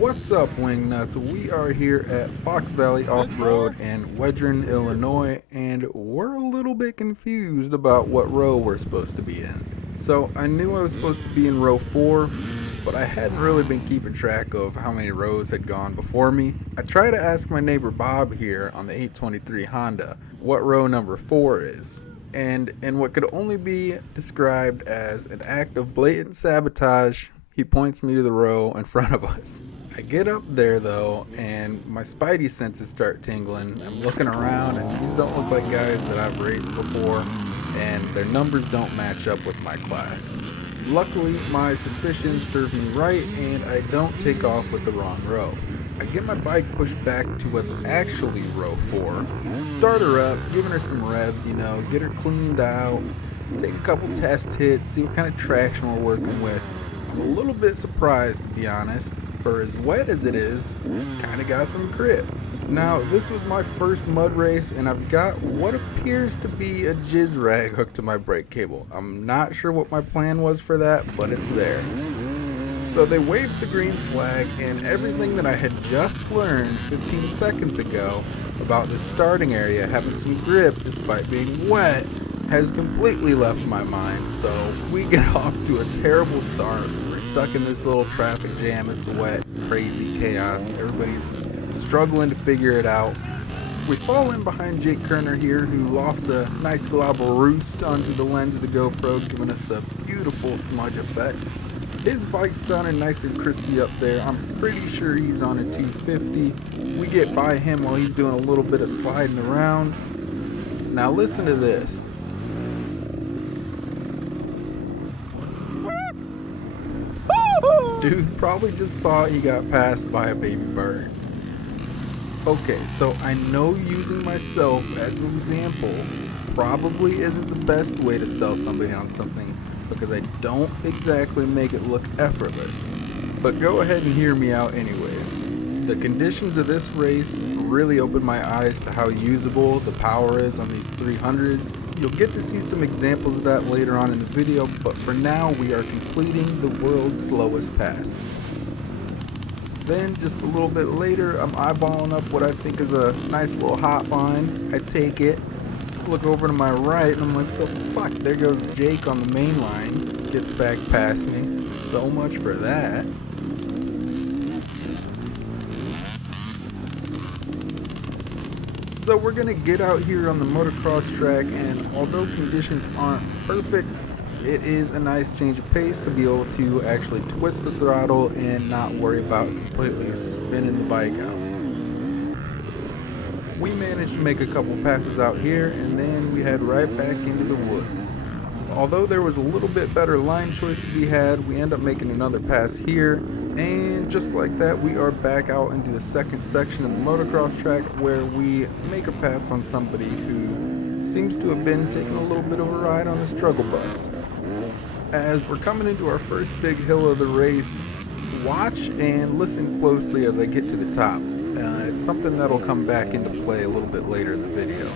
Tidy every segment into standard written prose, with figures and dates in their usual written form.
What's up, Wingnuts? We are here at Fox Valley Offroad in Wedron, Illinois, and we're a little bit confused about what row we're supposed to be in. So I knew I was supposed to be in row 4, but I hadn't really been keeping track of how many rows had gone before me. I tried to ask my neighbor Bob here on the 823 Honda what row number 4 is. And in what could only be described as an act of blatant sabotage, he points me to the row in front of us. I get up there though, and my spidey senses start tingling. I'm looking around, and these don't look like guys that I've raced before, and their numbers don't match up with my class. Luckily, my suspicions serve me right, and I don't take off with the wrong row. I get my bike pushed back to what's actually row 4, start her up, giving her some revs, get her cleaned out, take a couple test hits, see what kind of traction we're working with. I'm a little bit surprised, to be honest. For as wet as it is, kinda got some grip. Now, this was my first mud race, and I've got what appears to be a jizz rag hooked to my brake cable. I'm not sure what my plan was for that, but it's there. So they waved the green flag, and everything that I had just learned 15 seconds ago about the starting area having some grip despite being wet has completely left my mind. So we get off to a terrible start. We're stuck in this little traffic jam. It's wet, crazy chaos. Everybody's struggling to figure it out. We fall in behind Jake Kerner here, who lofts a nice glob of roost onto the lens of the GoPro, giving us a beautiful smudge effect. His bike's sounding nice and crispy up there. I'm pretty sure he's on a 250. We get by him while he's doing a little bit of sliding around. Now listen to this. Dude probably just thought he got passed by a baby bird. Okay, so I know using myself as an example probably isn't the best way to sell somebody on something, because I don't exactly make it look effortless. But go ahead and hear me out anyways. The conditions of this race really opened my eyes to how usable the power is on these 300s. You'll get to see some examples of that later on in the video, but for now we are completing the world's slowest pass. Then just a little bit later, I'm eyeballing up what I think is a nice little hot line. I take it, look over to my right, and I'm like, the fuck, there goes Jake on the main line. Gets back past me. So much for that. So we're gonna get out here on the motocross track, and although conditions aren't perfect, it is a nice change of pace to be able to actually twist the throttle and not worry about completely spinning the bike out. We managed to make a couple passes out here, and then we head right back into the woods. Although there was a little bit better line choice to be had, we end up making another pass here, and just like that, we are back out into the second section of the motocross track, where we make a pass on somebody who seems to have been taking a little bit of a ride on the struggle bus. As we're coming into our first big hill of the race, watch and listen closely as I get to the top. It's something that'll come back into play a little bit later in the video.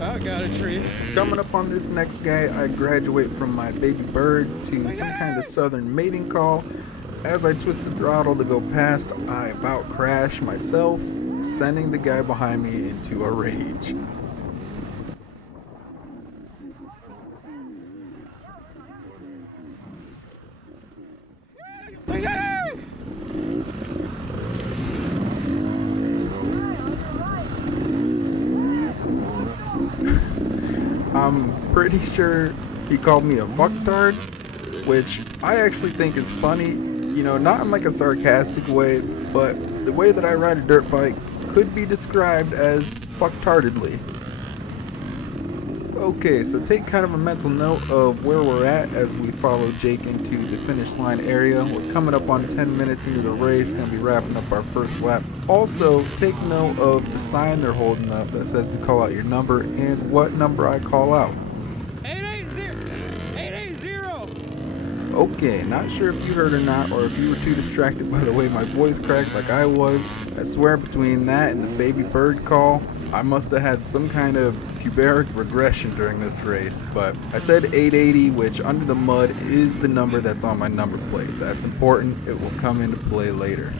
I got a tree. Coming up on this next guy, I graduate from my baby bird to some kind of southern mating call. As I twist the throttle to go past, I about crash myself, sending the guy behind me into a rage. I'm pretty sure he called me a fucktard, which I actually think is funny, not in like a sarcastic way, but the way that I ride a dirt bike could be described as fucktardedly. Okay, so take kind of a mental note of where we're at as we follow Jake into the finish line area. We're coming up on 10 minutes into the race, going to be wrapping up our first lap. Also, take note of the sign they're holding up that says to call out your number and what number I call out. 880. Okay, not sure if you heard or not, or if you were too distracted by the way my voice cracked like I was. I swear between that and the baby bird call, I must have had some kind of cuberic regression during this race, but I said 880, which under the mud is the number that's on my number plate. That's important. It will come into play later.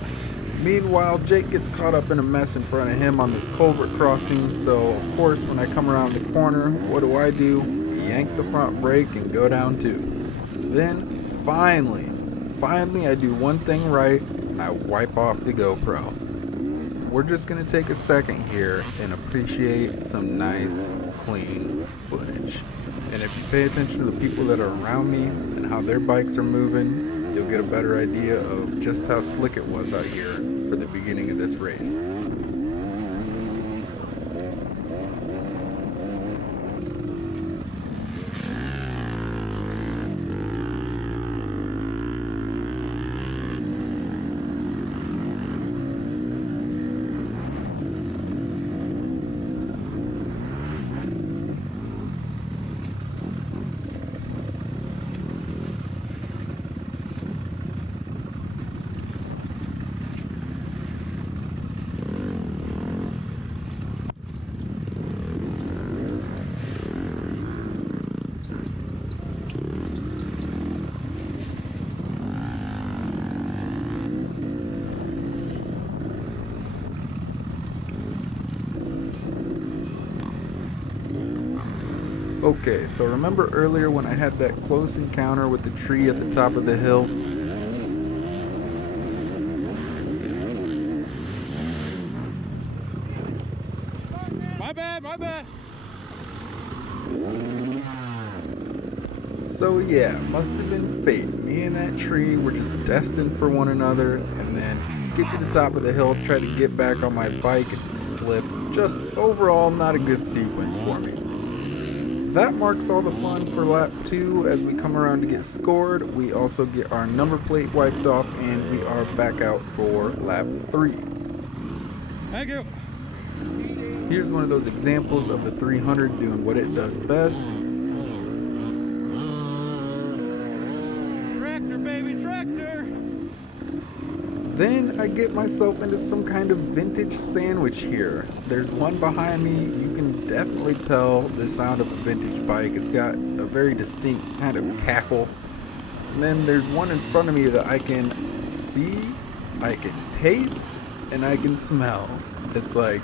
Meanwhile, Jake gets caught up in a mess in front of him on this culvert crossing, so of course when I come around the corner, what do? Yank the front brake and go down too. Then, finally I do one thing right, and I wipe off the GoPro. We're just going to take a second here and appreciate some nice, clean footage. And if you pay attention to the people that are around me and how their bikes are moving, you'll get a better idea of just how slick it was out here for the beginning of this race. Okay, so remember earlier when I had that close encounter with the tree at the top of the hill? My bad. So yeah, must have been fate. Me and that tree were just destined for one another, and then get to the top of the hill, try to get back on my bike and slip. Just overall not a good sequence for me. That marks all the fun for lap 2. As we come around to get scored, we also get our number plate wiped off, and we are back out for lap 3. Thank you. Here's one of those examples of the 300 doing what it does best. Tractor, baby, tractor. Then I get myself into some kind of vintage sandwich here. There's one behind me. You can definitely tell the sound of a vintage bike. It's got a very distinct kind of cackle. And then there's one in front of me that I can see, I can taste, and I can smell. It's like,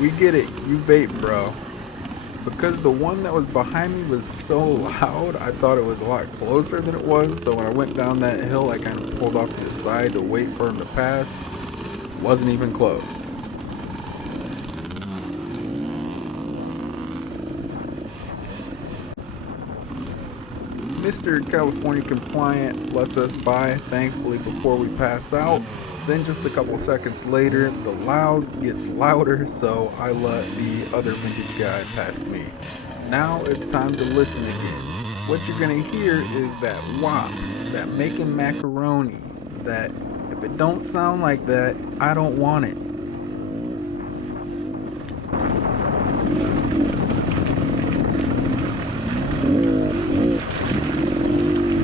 we get it, you vape, bro. Because the one that was behind me was so loud, I thought it was a lot closer than it was. So when I went down that hill, I kind of pulled off to the side to wait for him to pass. Wasn't even close. Mr. California Compliant lets us by, thankfully, before we pass out. Then just a couple seconds later, the loud gets louder, so I let the other vintage guy past me. Now it's time to listen again. What you're gonna hear is that WAP, that making macaroni, that if it don't sound like that, I don't want it.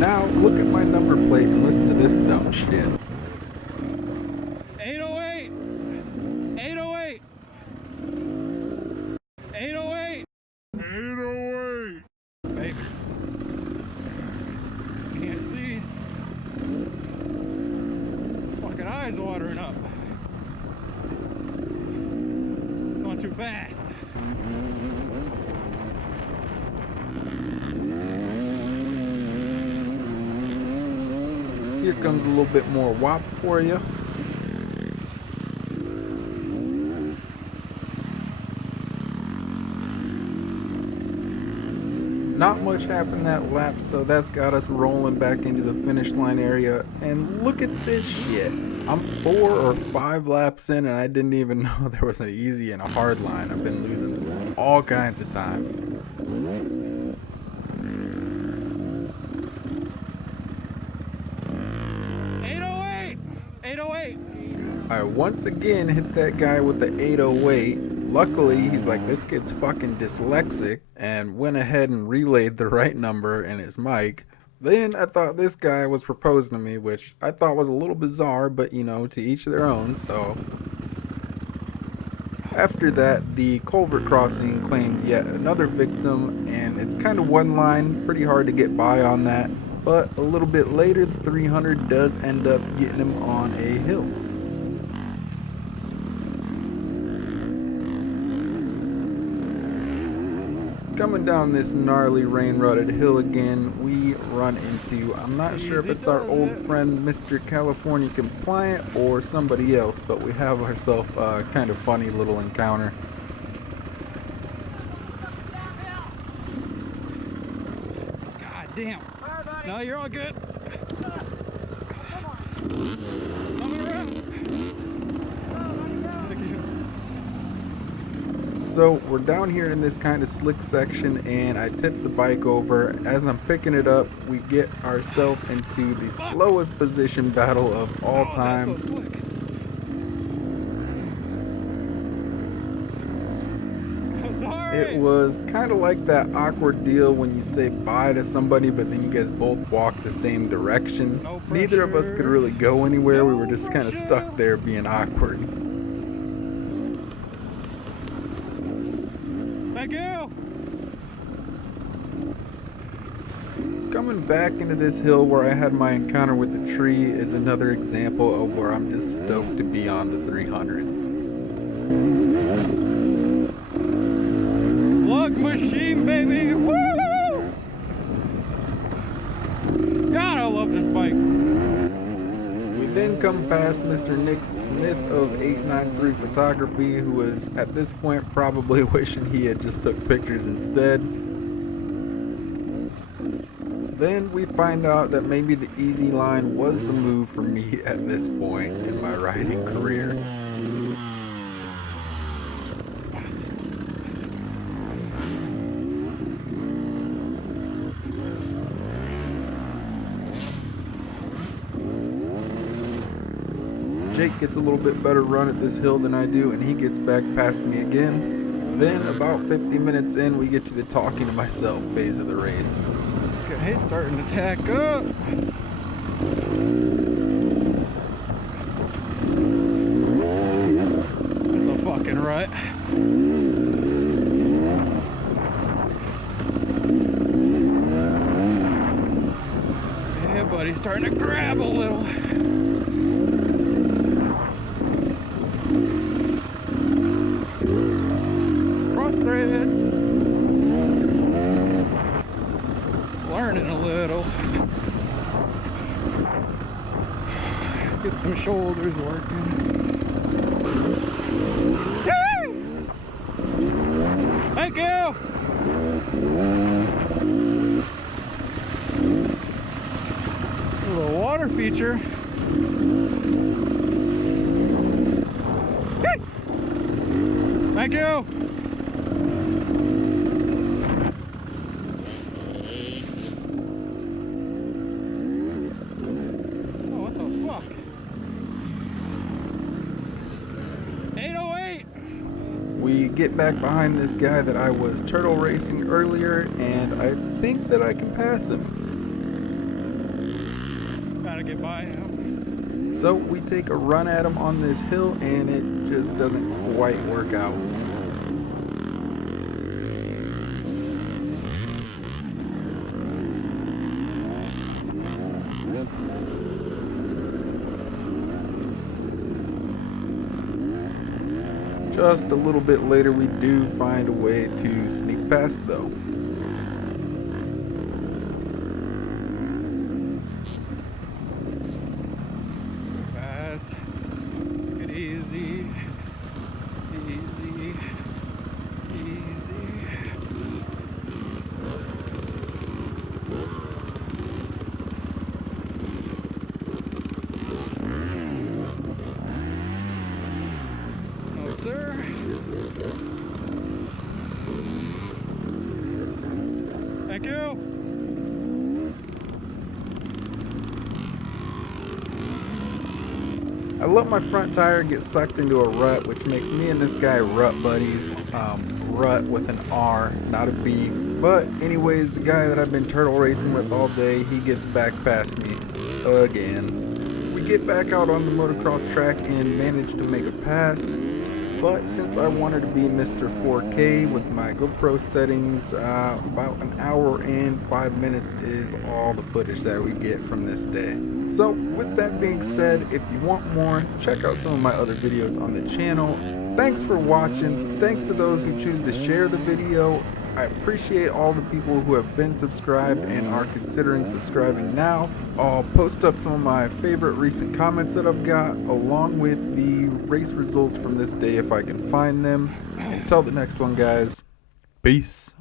Now look at my number plate and listen to this dumb shit. 808. 808. 808. 808. Baby. Can't see. Fucking eyes watering up. Going too fast. Here comes a little bit more WAP for you. Not much happened that lap, so that's got us rolling back into the finish line area. And look at this shit. I'm 4 or 5 laps in and I didn't even know there was an easy and a hard line. I've been losing all kinds of time. 808. I once again hit that guy with the 808. Luckily, he's like, this kid's fucking dyslexic, and went ahead and relayed the right number in his mic. Then I thought this guy was proposing to me, which I thought was a little bizarre, but you know, to each their own, so. After that, the culvert crossing claims yet another victim, and it's kind of one line, pretty hard to get by on that. But a little bit later, the 300 does end up getting him on a hill. Coming down this gnarly rain-rutted hill again, we run into, I'm not sure if it's our old friend Mr. California Compliant or somebody else, but we have ourselves a kind of funny little encounter. God damn. No, you're all good. Coming around. Thank you. So we're down here in this kind of slick section, and I tip the bike over. As I'm picking it up, we get ourselves into the slowest position battle of all time. That's so slick. Sorry. It was kind of like that awkward deal when you say bye to somebody, but then you guys both walk the same direction. No Neither of us pressure. could really go anywhere. We were No just kind of pressure. stuck there being awkward. Thank you. Coming back into this hill where I had my encounter with the tree is another example of where I'm just stoked to be on the 300. Lug machine, baby. Woo! God, I love this bike. We then come past Mr. Nick Smith of 893 Photography, who was at this point probably wishing he had just took pictures instead. Then we find out that maybe the easy line was the move for me at this point in my riding career. Jake gets a little bit better run at this hill than I do, and he gets back past me again. Then about 50 minutes in, we get to the talking to myself phase of the race. Okay, starting to tack up. That's a fucking rut. Yeah, buddy, starting to grab a little. Cross thread. Learning a little. Get them shoulders working. Yay! Thank you! A little water feature. Yay! Thank you! We get back behind this guy that I was turtle racing earlier, and I think that I can pass him. Gotta get by him. So we take a run at him on this hill, and it just doesn't quite work out. Just a little bit later, we do find a way to sneak past though. Fast. Take it easy. Easy. Easy. No, sir. Thank you. I let my front tire get sucked into a rut, which makes me and this guy rut buddies. Rut with an R, not a B. But anyways, the guy that I've been turtle racing with all day, he gets back past me again. We get back out on the motocross track and manage to make a pass. But since I wanted to be Mr. 4K with my GoPro settings, about an hour and 5 minutes is all the footage that we get from this day. So with that being said, if you want more, check out some of my other videos on the channel. Thanks for watching. Thanks to those who choose to share the video. I appreciate all the people who have been subscribed and are considering subscribing now. I'll post up some of my favorite recent comments that I've got, along with the race results from this day if I can find them. Until the next one, guys. Peace.